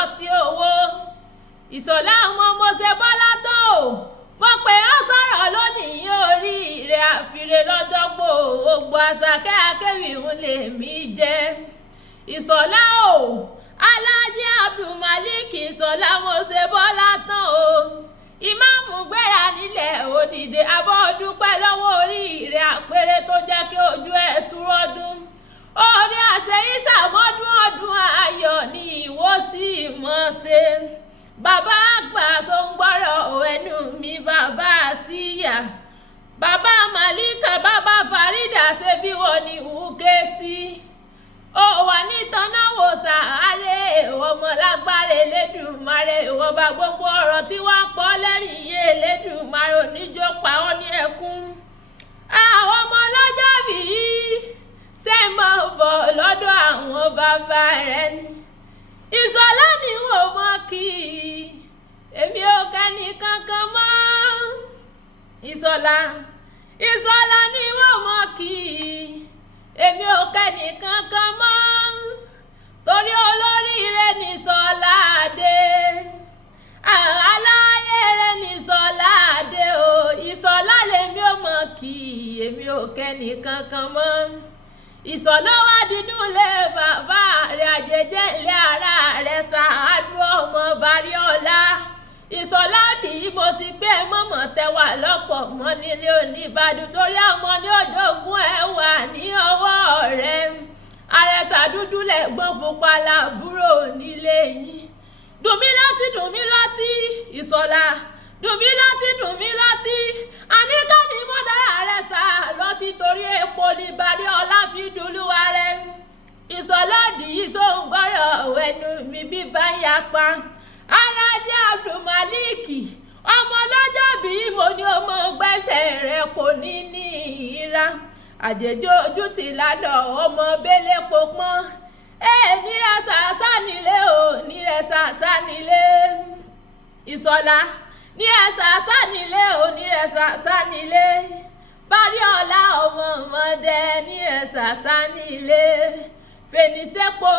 ọtí owó. Ìṣọ̀lá ọmọ mo ṣe bọ́lá tó o mo pè ọ́ sọ̀rọ̀ lónìí orí rẹ̀ àfìrè lọ́jọ́ gbogbo àṣàkẹ́ akéwì ń lè mí jẹ́. Ìṣọ̀lá o Aláàjì Abdulmalik Ìṣọ̀lá mo ṣe bọ́lá tán o ìmáàmù gbéra nílẹ̀ òdìdè abọ́ dúpẹ́ lọ́wọ́ orí rẹ̀ àpẹẹrẹ tó jẹ́ kí ojú ẹ̀ túrọ́dún. Orí àṣeyí sàmọ́dún ọdún ayọ̀ ni ìwọ sì mọ̀ ṣe. Bàbá àgbà tó ń gbọ́rọ̀ ẹnu mi bàbá síyà. Bàbá Màlíkà bàbá Fàrídà ṣe bí wọ́n ní wúké sí. Ó wà ní tanáwó sàárè ọmọ lágbára Elédùmarè ìwọ̀n bá gbogbo ọ̀rọ̀ tí wọ́n ń pọ́ lẹ́yìn iye Elédùmarè oníjó pa ọ́ ní ẹkún. Àwọn ọmọ ọlọ́jọ́ bíi ṣe mọ̀ bọ̀ lọ́dọ̀ àwọn bàbá rẹ̀ ni. Ìṣọ̀lá ni wọ́n mọ̀ kí èmi ò kẹ́ni kankan mọ́. Ìṣọ̀lá ni wọ́n mọ̀ kí èmi ò kẹ́ni kankan mọ́. Torí olóríire ni Ìṣọ̀lá dé, aláyèrè ni Ìṣọ̀lá dé o. Ìṣọ̀lá lèmi ò mọ̀ kí èmi ò kẹ́ni kankan mọ́. Ìṣọ̀lá wá dínú ilé bàbá rẹ̀ àjèjì ilé ara rẹ̀ ṣáájú ọmọ Bàríọ̀lá. Ìṣọ̀lá bí mo ti gbé mọ̀mọ́ tẹwà lọ́pọ̀ mọ́ nílé Oníbàdàn torí ọmọ ní òjòògùn ẹ̀ wà ní ọwọ́ rẹ̀. Arẹsà dúdú lẹ̀gbọ́n pupa làbúrò nílé yín. Dùnmí láti Ìṣọ̀lá dùnmí láti àníkà ní mọ́dà Arẹsà lọ́tí torí epo ní Bàríọ̀lá fi dùlúwa rẹ̀. Ìṣọ̀lá dìí sóńgbọ́rọ̀ ẹnu mi bí bá ń yapa. Aláàjì Abdulmalik ọmọ ọlọ́jọ́ bíi mo ní ọmọ gbẹ́sẹ̀ rẹ̀ kò ní ní ìhìnra. Àjèjì ojú ti lálọ́ ọmọ bẹ́lẹ̀ pọpọ́n. Nírẹ̀sà sánilé o nírẹ̀sà sánilé. Ìṣọ̀lá nírẹ̀sà sánilé o nírẹ̀sà sánilé. Bàríọ̀lá ọmọ ọmọdé nírẹ̀sà sánilé. Fèníṣẹ́pọ̀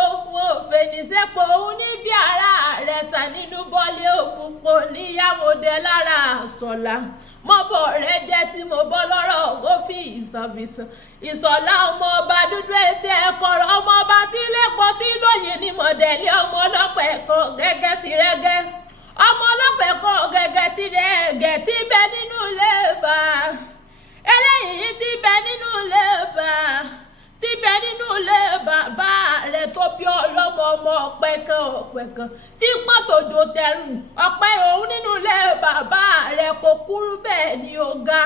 fèníṣẹ́pọ̀ níbi ara rẹ̀ sà nínú bọ́lé òpópó níyàwódé lára Ìṣọ̀lá. Mọ́bọ̀ rẹ̀ jẹ́ tí mo bọ́ lọ́rọ̀ gófì ìsànbìsàn. Ìṣọ̀lá ọmọ ọba dúdú etí ẹ̀kọ́rọ̀ ọmọ ọba tí lẹ́pọ̀ tí lóye ní mọ̀dẹ́lì ọmọ ọlọ́pàá ẹ̀kọ́ gẹ́gẹ́ ti rẹ́gẹ́. Ọmọ ọlọ́pàá ẹ̀kọ́ gẹ́gẹ́ ti rẹ́gẹ́ tí bẹ nínú ilé bá. Eléyìí ti bẹ nínú ilé bá. Tí bẹ nínú ilé bàbá rẹ̀ tó bí ọlọ́mọ ọmọ ọ̀pẹ kan tí pọ́n tòjò tẹrùn ọ̀pẹ òun nínú ilé bàbá rẹ̀ kò kúrú bẹ́ẹ̀ ni ó ga.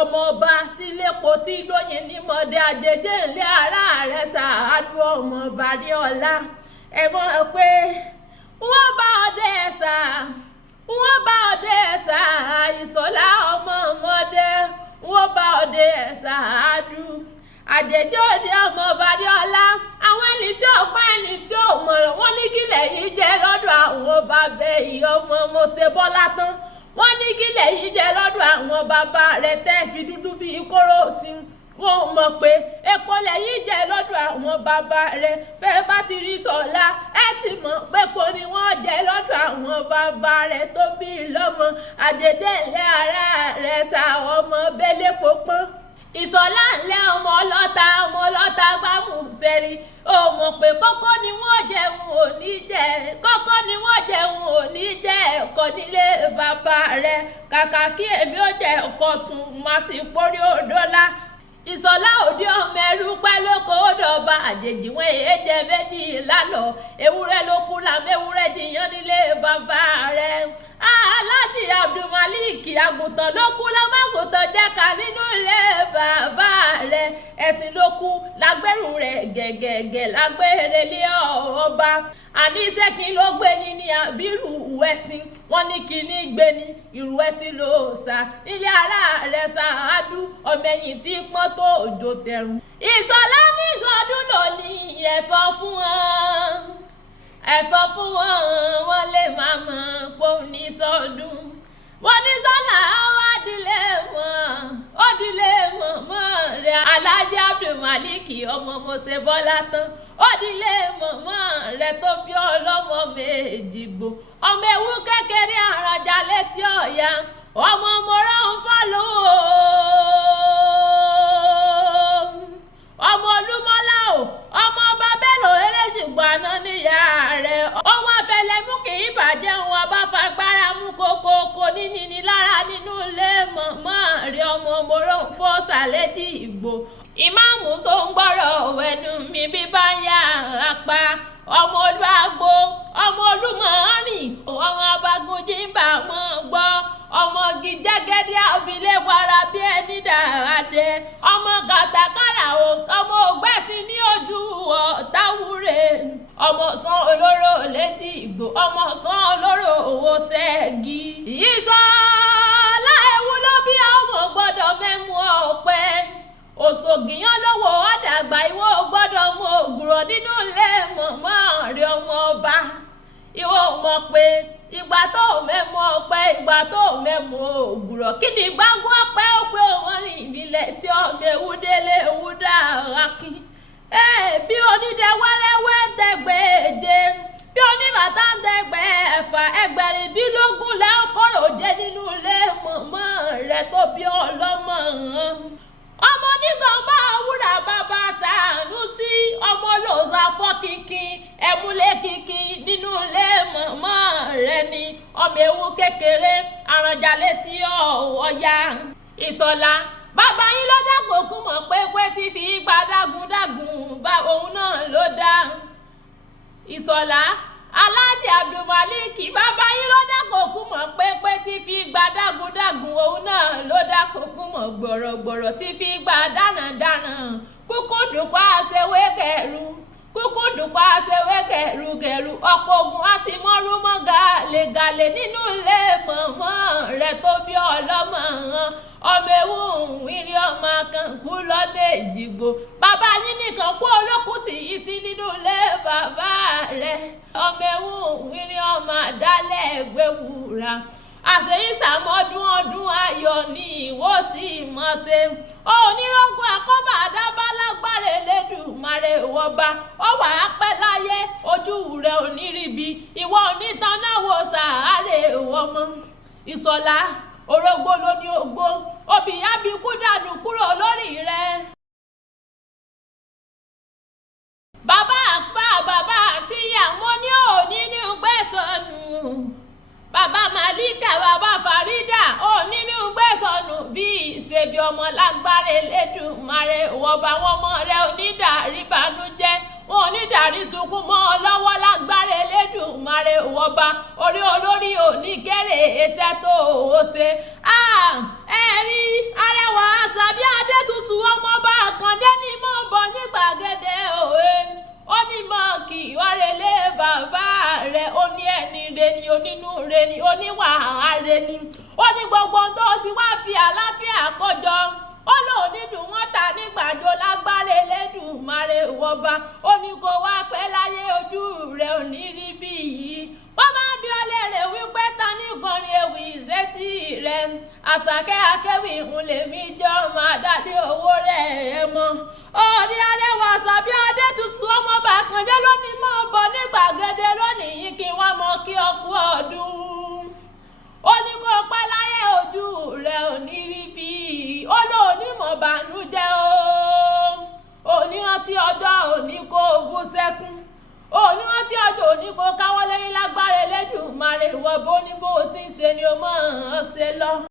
Ọmọ ọba tí lẹ́pọ̀ tí lóyìn ní mọ̀dé àjèjì ilé ara rẹ̀ ṣáájú ọmọ Bàríọ̀lá. Ẹ mọ̀ pé wọ́n bá ọdẹ ẹ̀sà Ìṣọ̀lá ọmọ ọmọdé wọ́n bá ọdẹ ẹ̀sà àádú. Àjèjì òde ọmọ Bàríọ̀lá àwọn ẹni tí ò gbọ́ ẹni tí ò mọ̀ràn wọ́n ní kílẹ̀ yìí jẹ́ lọ́dọ̀ àwọn bàbá èyí ọmọ mo ṣe bọ́lá tán. Wọ́n ní kílẹ̀ yìí jẹ́ lọ́dọ̀ àwọn bàbá rẹ̀ tẹ́ fi dúdú bíi kóró sí. Wọ́n mọ̀ pé epo lẹ́yìn jẹ́ lọ́dọ̀ àwọn bàbá rẹ̀ bẹ́ẹ̀ bá ti rí Ìṣọ̀lá ẹ ti mọ̀ pé kò ní wọ́n jẹ́ lọ́dọ̀ àwọn bàbá rẹ̀ tó bí lọ́mọ. Àjèjì ilé ara rẹ̀ ṣà ọmọ bẹ́lẹ̀ pọ́pọ́n. Ìṣọ̀lá ńlẹ̀ ọmọ ọlọ́ta gbámú sẹ́rí ó mọ̀ pé kọ́kọ́ ni wọ́n jẹun ò ní jẹ ẹ̀kọ́ nílé bàbá rẹ̀ kàkà kí èmi ó jẹ ẹ̀kọ́ sùn má sì pórí òdòlá. Ìṣọ̀lá òde ọmọ ẹrú pẹ́ lóko ó dọ̀ba àjèjì wọn èyí jẹ méjì lálọ́ ewúrẹ́ ló kú làmẹ́wúrẹ́ jiyàn nílé bàbá rẹ̀. Aláàjì Abdulmalik àgùntàn ló kú lámàgùntàn jẹ́ka nínú ilé bàbá rẹ̀. Ẹ̀sìn ló kú lágbẹ́rù rẹ̀ gẹ̀gẹ̀gẹ̀ lágbére lé ọba. Àní iṣẹ́ kí ló gbé ní àbírù ẹ̀sìn wọ́n ní kí ní gbé ní ìrù ẹ̀sìn ló sà nílé ara rẹ̀ ṣáájú ọmọ ẹ̀yìn tí pọ́n tó òjò tẹ̀rù. Ìṣọ̀lá ní ìṣọdún lónìí ẹ sọ fún wọn wọ́n lè máa mọ̀ pé òun ní sọdún. Wọ́n ní sọ́là wá dílé mọ̀mọ́ rẹ̀. Aláàjì Abdulmalik ọmọ mo ṣe bọ́lá tán òdìlé mọ̀mọ́ rẹ̀ tó bí ọlọ́mọ Ejigbo ọmọ ewu kékeré àràjà létí ọ̀yà ọmọ mọ̀rọ̀ ń fọ́lọ́ ọmọ olúmọ́lá o ọmọ ọba bẹ́lò Ejigbo àná níyà rẹ̀ ọmọ afẹlẹ́mú kì í bàjẹ́ wọn bá fagbára mú kókókó níní lára nínú ilé mọ̀mọ́ rẹ̀ ọmọ mọ̀rọ̀ ń fọ́ sàlẹ́dì Ìgbò ìmáàmù tó ń gbọ́rọ̀ ẹnu mi bí bá ń yá apá ọmọ olúàgbò ọmọ olúmọ̀ọ́rìn ọmọ abagunjí ń bà mọ́ gbọ́ ọmọ gíjẹ́gẹ́dẹ́ abilé wara bí ẹni dàradẹ ọmọ kàtàkàrà ọmọ ògbẹ́sí ní ojú ọ̀táwúre ọmọ san olóró létí Ìgbò ọmọ san olóró owó ṣẹ́gi ìsọ̀lá ewu ló bí ọmọ gbọ́dọ̀ mẹ́mú ọ̀pẹ òṣògìyàn lówó ọ̀dàgbà ìwọ gbọ́dọ̀ mú ògùrọ̀ nínú ilé mọ̀mọ́ rẹ̀ ọmọ ọba ìwọ mọ̀ pé ìgbà tó mẹ́mú ọ̀pẹ ìgbà tó mẹ́mú ògùrọ̀ kí ni gbágbó ọ̀pẹ ó pé wọ́n rìn nílẹ̀ sí ọmọ ewúdélé ewúdà rákì bí onídẹ wẹ́rẹ́wẹ́ dẹ́gbẹ̀ẹ́jẹ bí oníbàtà ń dẹ́gbẹ̀ ẹ̀fà ẹgbẹ̀rìndínlógún lẹ́ọ̀kọ́rọ̀ jẹ́ nínú ilé mọ̀mọ́ rẹ̀ tó bí ọlọ́mọ ọmọ onígan bá wúrà bàbá sàánú sí ọmọ olóòsà fọ́ kínkín ẹ̀múlé kínkín nínú ilé mọ̀mọ́ rẹ̀ ni ọmọ ewu kékeré àrànjà létí ọ̀ọ́yà ìsọ̀lá bàbá yín ló dàgbò kú mọ̀ pé tí fi gba dágundágun bá òun náà ló dá ìsọ̀lá aláàjì abdulmalik bàbá yín ló dàgbò kú mọ̀ pé tí fi gba dágundágun òun náà ló dá kókó mọ̀ gbọ̀rọ̀gbọ̀rọ̀ tí fi gba dánadáná kúkú dùpá ṣèwé gẹ̀rú kúkú dùpá ṣèwé gẹ̀rú ọ̀pọ̀ ogun á sì mọ́rú mọ́ gàlégàlé nínú ilé mọ̀mọ́ rẹ̀ tó bí ọlọ́mọ ọmọ ewu ìrìn ọmọ kan kú lọ́dẹ Èjìgbò bàbá yín nìkan kú olókùn tì í sí nínú ilé bàbá rẹ̀ ọmọ ewu ìrìn ọmọ àdálẹ̀ gbẹ̀wúra àṣeyísàmọ́dún ọdún ayọ̀ ni ìwọ tí mọ̀ ṣe onírògùn àkọ́bà àdábálágbára Elédùmarè wọba ó wà á pẹ́ láyé ojú rẹ̀ ò ní ríbi ìwọ onítànáwó sàárè wọmọ ìsọ̀lá orógbó ló ní ogbó obì abikú dànù kúrò lórí rẹ̀. bàbá àpá bàbá àṣìyà mo ní òní ní gbẹ̀sọ̀nù bàbá màlíkà bàbá fàrídà òní ní gbẹ̀sọ̀nù bí ìṣèbí ọmọ lágbára Elédùmarè wọ̀bà wọn mọ rẹ onídàárí bànújẹ́ wọn onídàárí sunkún mọ́ ọ lọ́wọ́ lágbára Elédùmarè wọ̀bà orí olórí òní kéré ẹsẹ̀ tó o ṣe ẹ̀rí arẹwà àṣàbí adétutù ọmọọba àkàndé ní mọ̀ bọ̀ ní gbàgede òwe ó ní mọ̀ kí ọ̀rẹ́lẹ̀ bàbá rẹ̀ ó ní ẹni rẹ̀ ni onínú rẹ̀ ni oníwà rẹ̀ ni ó ní gbogbo tó ti wá fi àlàáfíà kọjọ ó lòun nínú wọn ta nígbàjọ lágbára Elédùmarè wọba ó ní kó wá pẹ́ láyé ojú rẹ̀ ò ní rí bí yìí wọ́n máa bí ọlẹ́rẹ̀ wípé ta ní kọrin ewì ìṣẹ́tì rẹ̀ àṣàkẹ́ akéwì ń lèmi jọ máa dádé owó rẹ̀ mọ́ òní arẹwà àṣàbí adétutù ọmọọba àkàndé lónìí mọ́ bọ̀ ní gbàgede lónìí yìí kí wọ́n mọ kí ọkú ọdún ó ní kó pẹ́ láyé ojú rẹ̀ ò ní rí bí ó lóní mọ̀ bànújẹ́ ó ní rántí ọjọ́ òní kó bú sẹ́kún òní rántí ọjọ́ òní kó káwọ́ lẹ́yìn lágbára Elédùmarè ìwọ bó ní bó ti ń ṣe ni o mọ̀ ọ́n ṣe lọ.